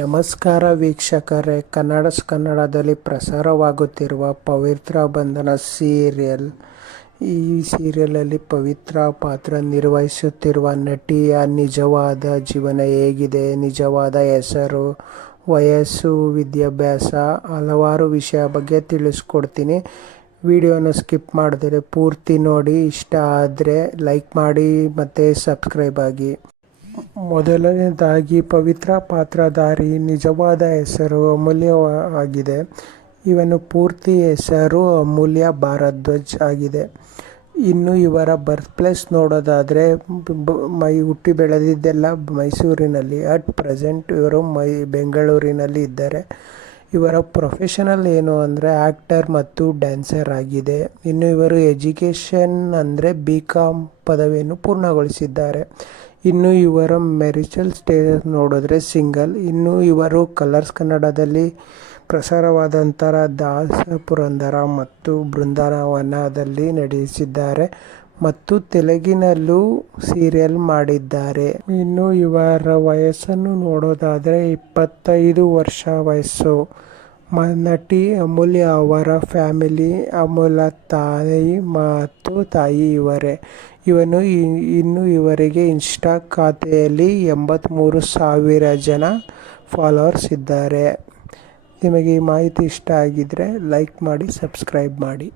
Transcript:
ನಮಸ್ಕಾರ ವೀಕ್ಷಕರೇ, ಕನ್ನಡದಲ್ಲಿ ಪ್ರಸಾರವಾಗುತ್ತಿರುವ ಪವಿತ್ರ ಬಂಧನ ಸೀರಿಯಲ್. ಈ ಸೀರಿಯಲಲ್ಲಿ ಪವಿತ್ರ ಪಾತ್ರ ನಿರ್ವಹಿಸುತ್ತಿರುವ ನಟಿಯ ನಿಜವಾದ ಜೀವನ ಹೇಗಿದೆ, ನಿಜವಾದ ಹೆಸರು, ವಯಸ್ಸು, ವಿದ್ಯಾಭ್ಯಾಸ, ಹಲವಾರು ವಿಷಯ ಬಗ್ಗೆ ತಿಳಿಸ್ಕೊಡ್ತೀನಿ. ವಿಡಿಯೋನ ಸ್ಕಿಪ್ ಮಾಡಿದರೆ ಪೂರ್ತಿ ನೋಡಿ. ಇಷ್ಟ ಆದರೆ ಲೈಕ್ ಮಾಡಿ ಮತ್ತು ಸಬ್ಸ್ಕ್ರೈಬ್ ಆಗಿ. ಮೊದಲನೇದಾಗಿ ಪವಿತ್ರ ಪಾತ್ರಧಾರಿ ನಿಜವಾದ ಹೆಸರು ಅಮೂಲ್ಯ ಆಗಿದೆ. ಇವನು ಪೂರ್ತಿ ಹೆಸರು ಅಮೂಲ್ಯ ಭಾರದ್ವಾಜ್ ಆಗಿದೆ. ಇನ್ನು ಇವರ ಬರ್ತ್ ಪ್ಲೇಸ್ ನೋಡೋದಾದರೆ ಹುಟ್ಟಿ ಬೆಳೆದಿದ್ದೆಲ್ಲ ಮೈಸೂರಿನಲ್ಲಿ. ಅಟ್ ಪ್ರೆಸೆಂಟ್ ಇವರು ಬೆಂಗಳೂರಿನಲ್ಲಿ ಇದ್ದಾರೆ. ಇವರ ಪ್ರೊಫೆಷನಲ್ ಏನು ಅಂದರೆ ಆ್ಯಕ್ಟರ್ ಮತ್ತು ಡ್ಯಾನ್ಸರ್ ಆಗಿದೆ. ಇನ್ನು ಇವರು ಎಜುಕೇಷನ್ ಅಂದರೆ BCom ಪದವಿಯನ್ನು ಪೂರ್ಣಗೊಳಿಸಿದ್ದಾರೆ. ಇನ್ನು ಇವರ ಮ್ಯಾರಿಟಲ್ ಸ್ಟೇಟಸ್ ನೋಡಿದ್ರೆ ಸಿಂಗಲ್. ಇನ್ನು ಇವರು ಕಲರ್ಸ್ ಕನ್ನಡದಲ್ಲಿ ಪ್ರಸಾರವಾದಂಥ ದಾಸ ಪುರಂದರ ಮತ್ತು ಬೃಂದಾವನದಲ್ಲಿ ನಟಿಸಿದ್ದಾರೆ ಮತ್ತು ತೆಲುಗಿನಲ್ಲೂ ಸೀರಿಯಲ್ ಮಾಡಿದ್ದಾರೆ. ಇನ್ನು ಇವರ ವಯಸ್ಸನ್ನು ನೋಡೋದಾದರೆ 25 ವರ್ಷ ವಯಸ್ಸು. ನಟಿ ಅಮೂಲ್ಯ ಅವರ ಫ್ಯಾಮಿಲಿ, ಅಮೂಲ್ಯ ತಾಯಿ ಇವರೇ. ಇನ್ನು ಇವರಿಗೆ ಇನ್ಸ್ಟಾ ಖಾತೆಯಲ್ಲಿ 83,000 ಜನ ಫಾಲೋವರ್ಸ್ ಇದ್ದಾರೆ. ನಿಮಗೆ ಈ ಮಾಹಿತಿ ಇಷ್ಟ ಆಗಿದ್ದರೆ ಲೈಕ್ ಮಾಡಿ, ಸಬ್ಸ್ಕ್ರೈಬ್ ಮಾಡಿ.